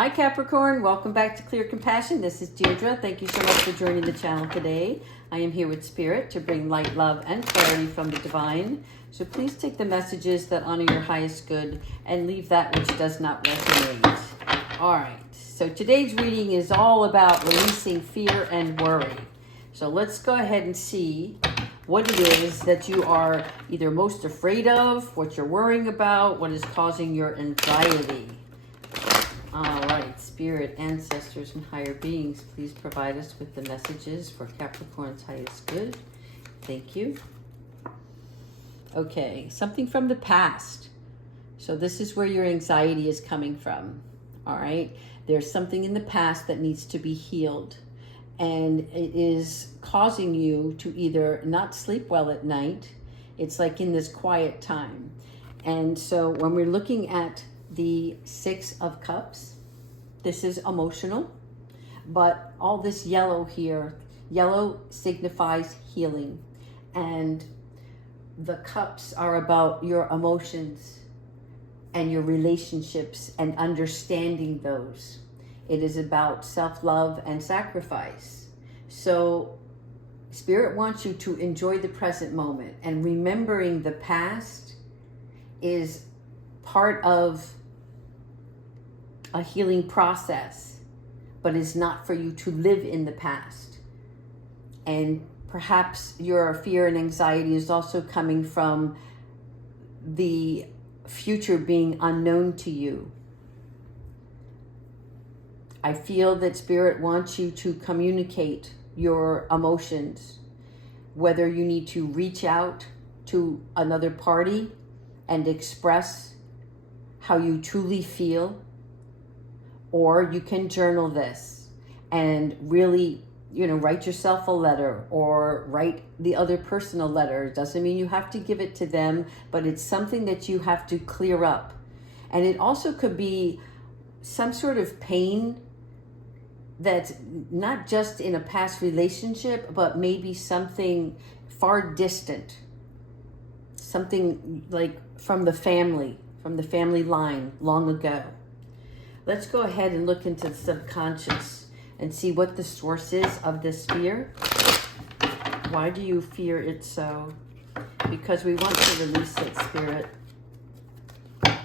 Hi Capricorn, welcome back to Clear Compassion. This is Deirdre. Thank you so much for joining the channel today. I am here with Spirit to bring light, love, and clarity from the divine. So please take the messages that honor your highest good and leave that which does not resonate. All right, so today's reading is all about releasing fear and worry. So let's go ahead and see what it is that you are either most afraid of, what you're worrying about, what is causing your anxiety. All right, Spirit, ancestors, and higher beings, please provide us with the messages for Capricorn's highest good. Thank you. Okay, something from the past. So this is where your anxiety is coming from. All right, there's something in the past that needs to be healed, and it is causing you to either not sleep well at night. It's like in this quiet time. And so when we're looking at the Six of Cups, this is emotional, but all this yellow here, yellow signifies healing, and the cups are about your emotions and your relationships and understanding those. It is about self-love and sacrifice. So Spirit wants you to enjoy the present moment, and remembering the past is part of a healing process, but it's not for you to live in the past. And perhaps your fear and anxiety is also coming from the future being unknown to you. I feel that Spirit wants you to communicate your emotions, whether you need to reach out to another party and express how you truly feel, or you can journal this and really, write yourself a letter or write the other person a letter. It doesn't mean you have to give it to them, but it's something that you have to clear up. And it also could be some sort of pain that's not just in a past relationship, but maybe something far distant, something like from the family line long ago. Let's go ahead and look into the subconscious and see what the source is of this fear. Why do you fear it so? Because we want to release it, Spirit. I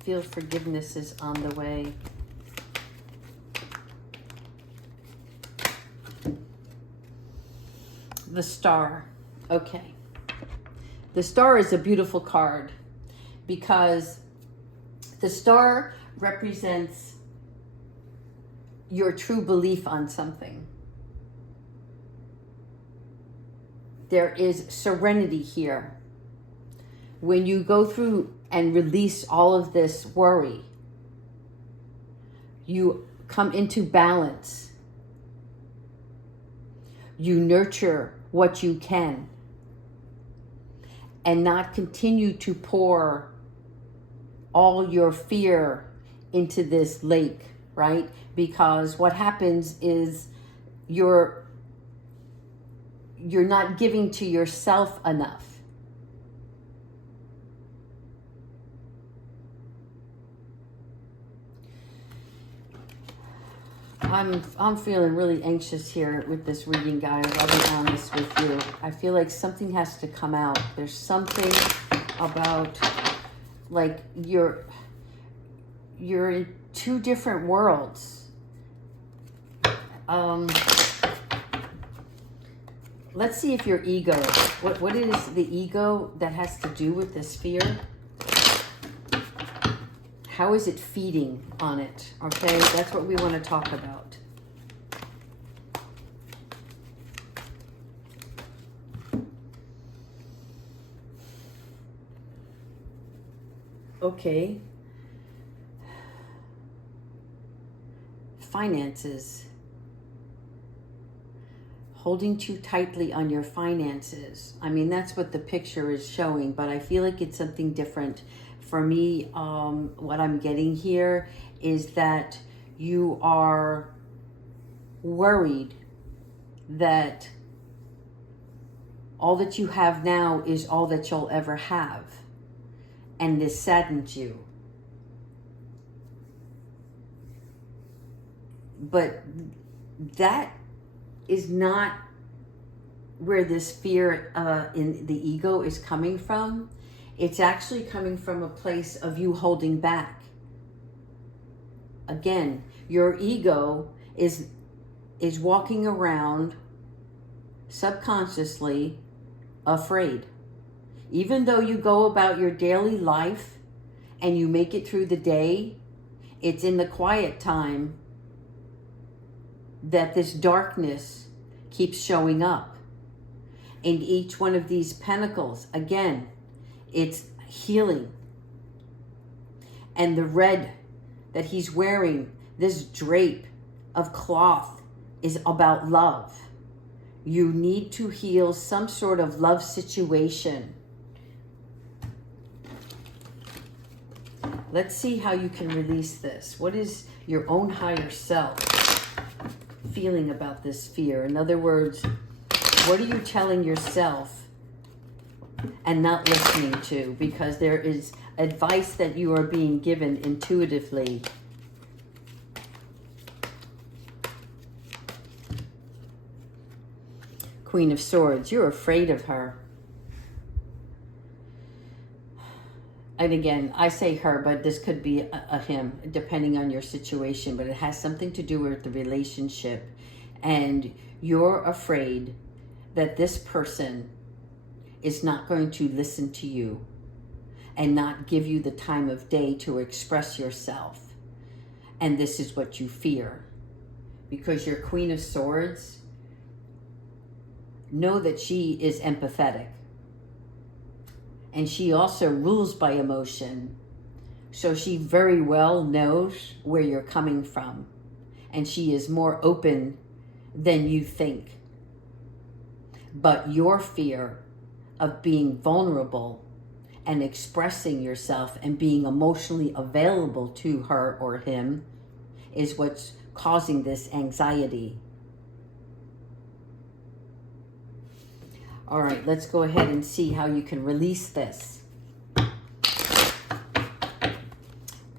feel forgiveness is on the way. The Star. Okay. The Star is a beautiful card because the Star represents your true belief on something. There is serenity here. When you go through and release all of this worry, you come into balance. You nurture what you can and not continue to pour all your fear into this lake, right? Because what happens is you're not giving to yourself enough. I'm feeling really anxious here with this reading, guys. I'll be honest with you. I feel like something has to come out. There's something about like you're in two different worlds. Let's see if your ego, what is the ego that has to do with this fear? How is it feeding on it? Okay, that's what we want to talk about. Okay. Finances. Holding too tightly on your finances. I mean, that's what the picture is showing, but I feel like it's something different. For me, what I'm getting here is that you are worried that all that you have now is all that you'll ever have. And this saddens you. But that is not where this fear in the ego is coming from. It's actually coming from a place of you holding back. Again, your ego is walking around subconsciously afraid. Even though you go about your daily life and you make it through the day, it's in the quiet time that this darkness keeps showing up. And each one of these pentacles, again, it's healing. And the red that he's wearing, this drape of cloth, is about love. You need to heal some sort of love situation. Let's see how you can release this. What is your own higher self feeling about this fear? In other words, what are you telling yourself and not listening to? Because there is advice that you are being given intuitively. Queen of Swords, you're afraid of her. And again, I say her, but this could be a him, depending on your situation. But it has something to do with the relationship. And you're afraid that this person is not going to listen to you and not give you the time of day to express yourself. And this is what you fear. Because your Queen of Swords, know that she is empathetic. And she also rules by emotion. So she very well knows where you're coming from. And she is more open than you think. But your fear of being vulnerable and expressing yourself and being emotionally available to her or him is what's causing this anxiety. All right, let's go ahead and see how you can release this.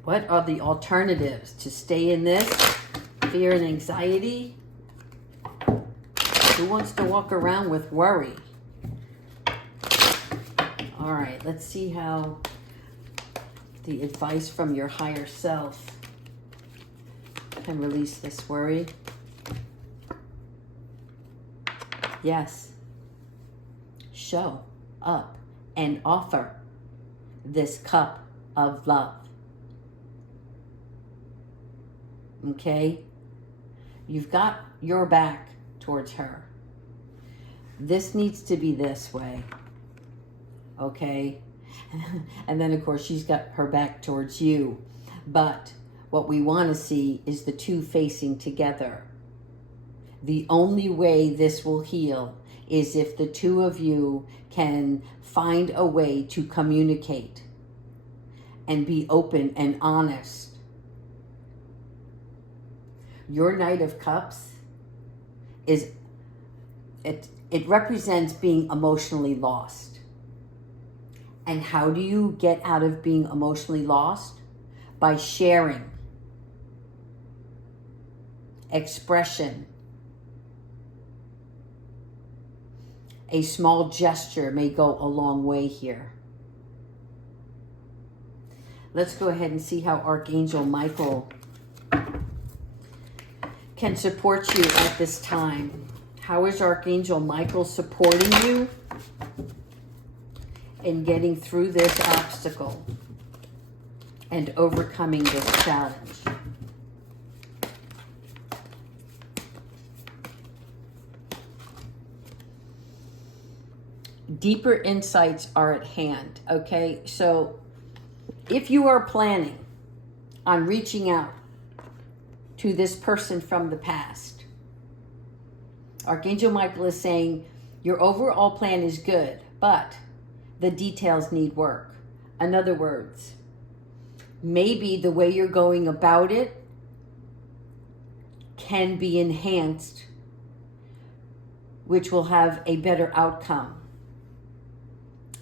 What are the alternatives to stay in this fear and anxiety? Who wants to walk around with worry? All right, let's see how the advice from your higher self can release this worry. Yes. Show up and offer this cup of love. Okay? You've got your back towards her. This needs to be this way. Okay? And then, of course, she's got her back towards you. But what we want to see is the two facing together. The only way this will heal is if the two of you can find a way to communicate and be open and honest. Your Knight of Cups is, it represents being emotionally lost. And how do you get out of being emotionally lost? By sharing. Expression. A small gesture may go a long way here. Let's go ahead and see how Archangel Michael can support you at this time. How is Archangel Michael supporting you in getting through this obstacle and overcoming this challenge? Deeper insights are at hand, okay? So if you are planning on reaching out to this person from the past, Archangel Michael is saying your overall plan is good, but the details need work. In other words, maybe the way you're going about it can be enhanced, which will have a better outcome.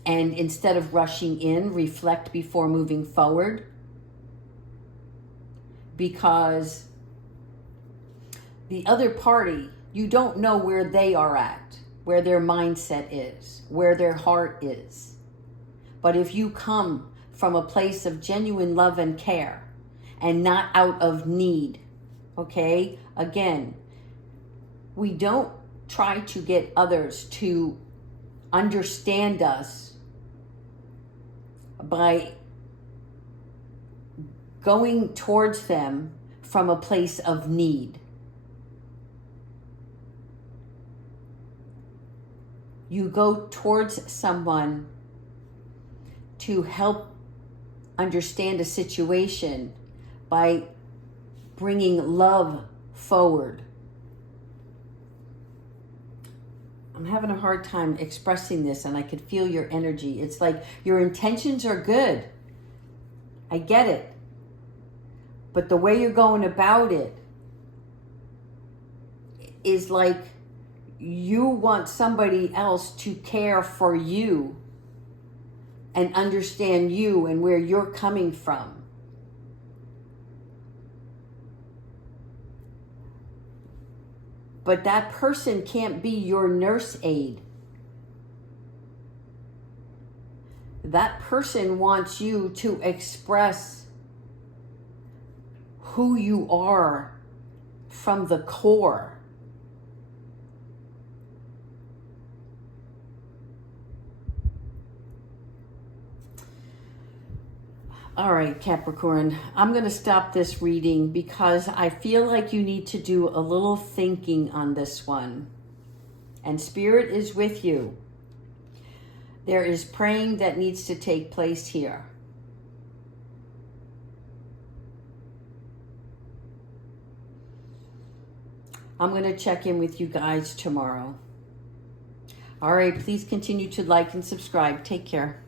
And instead of rushing in, reflect before moving forward. Because the other party, you don't know where they are at, where their mindset is, where their heart is. But if you come from a place of genuine love and care and not out of need, okay? Again, we don't try to get others to understand us by going towards them from a place of need. You go towards someone to help understand a situation by bringing love forward. I'm having a hard time expressing this, and I could feel your energy. It's like your intentions are good. I get it. But the way you're going about it is like you want somebody else to care for you and understand you and where you're coming from. But that person can't be your nurse aide. That person wants you to express who you are from the core. All right, Capricorn, I'm going to stop this reading because I feel like you need to do a little thinking on this one. And Spirit is with you. There is praying that needs to take place here. I'm going to check in with you guys tomorrow. All right, please continue to like and subscribe. Take care.